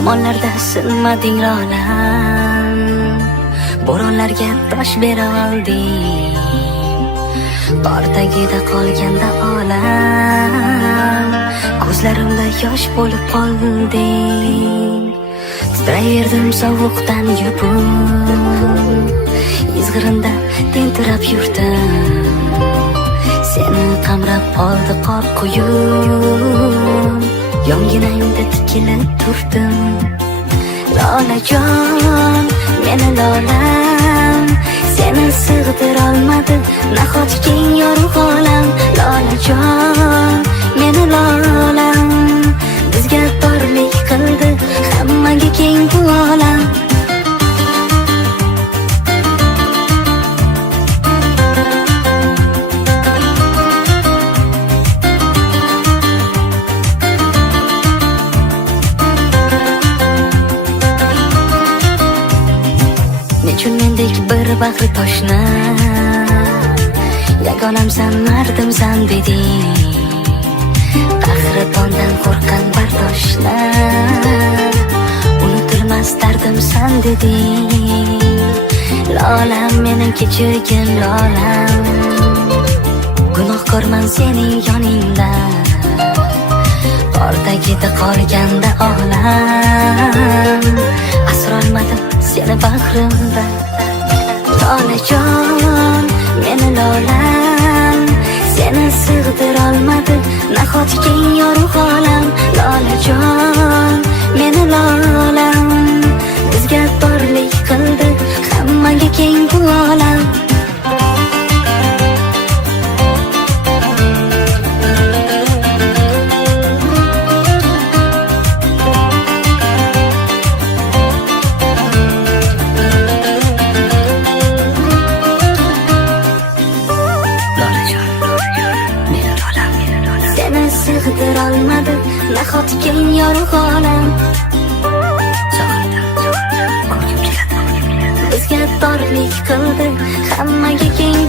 Yamonlarda sinmading rolam, bo'ronlarga tosh bera olding. Qor tagida qolganda olam, ko'zlarimda yosh bo'lib qolding. Titrayverdim sovuqdan yupun, izg'irinda tentirab yurdim. Seni qamrab oldi qor quyun, yonginangda tikilib turdim. Lolajon, meni lolam, seni sig'dirolmadi nahot keng yorug' olam. Lolajon, meni lolam, bizga torlik qildi hammaga keng bu olam. Nechun mendek bir bahri toshni yagonamsan, mardimsan deding. Qahratondan qo'rqqan bardoshni unutilmas dardimsan deding. Lolam, meni kechirgin lolam, gunohkorman sening yoningda. Qor tagida qolganda olam, asrolmadim seni bag'rimda. Lolajon, meni lolam, seni sig'dirolmadi nahot keng yorug' olam. Lolajon, meni lolam, bizga torlik qildi hammaga keng bu olam. Sig'dirolmadi nahot keng yorug' olam. Bizga torlik qildi hammaga keng.